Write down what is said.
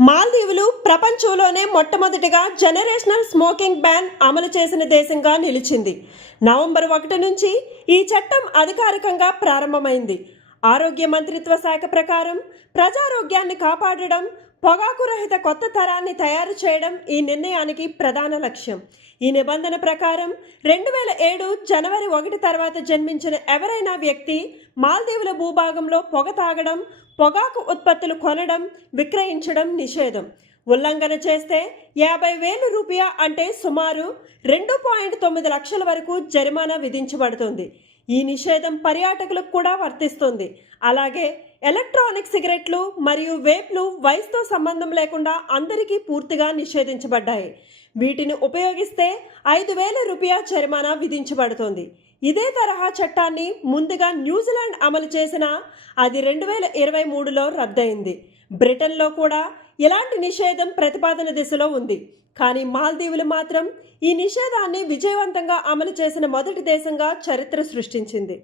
మాల్దీవులు ప్రపంచంలోనే మొట్టమొదటిగా generational smoking ban అమలు చేసిన దేశంగా నిలిచింది. నవంబర్ ఒకటి నుంచి ఈ చట్టం అధికారికంగా ప్రారంభమైంది. ఆరోగ్య మంత్రిత్వ శాఖ ప్రకారం ప్రజారోగ్యాన్ని కాపాడడం పొగాకు రహిత కొత్త తరాన్ని తయారు చేయడం ఈ నిర్ణయానికి ప్రధాన లక్ష్యం. ఈ నిబంధన ప్రకారం రెండు వేల ఏడు జనవరి ఒకటి తర్వాత జన్మించిన ఎవరైనా వ్యక్తి మాల్దీవుల భూభాగంలో పొగ తాగడం పొగాకు ఉత్పత్తులు కొనడం విక్రయించడం నిషేధం. ఉల్లంఘన చేస్తే యాభై వేలు రూపాయ అంటే సుమారు రెండు పాయింట్ తొమ్మిది లక్షల వరకు జరిమానా విధించబడుతుంది. ఈ నిషేధం పర్యాటకులకు కూడా వర్తిస్తుంది. అలాగే ఎలక్ట్రానిక్ సిగరెట్లు మరియు వేప్లు వయసుతో సంబంధం లేకుండా అందరికీ పూర్తిగా నిషేధించబడ్డాయి. వీటిని ఉపయోగిస్తే ఐదు వేల రూపాయ జరిమానా విధించబడుతుంది. ఇదే తరహా చట్టాన్ని ముందుగా న్యూజిలాండ్ అమలు చేసిన అది రెండు వేల ఇరవై మూడులో రద్దయింది. బ్రిటన్లో కూడా ఇలాంటి నిషేధం ప్రతిపాదన దిశలో ఉంది. కానీ మాల్దీవులు మాత్రం ఈ నిషేధాన్ని విజయవంతంగా అమలు చేసిన మొదటి దేశంగా చరిత్ర సృష్టించింది.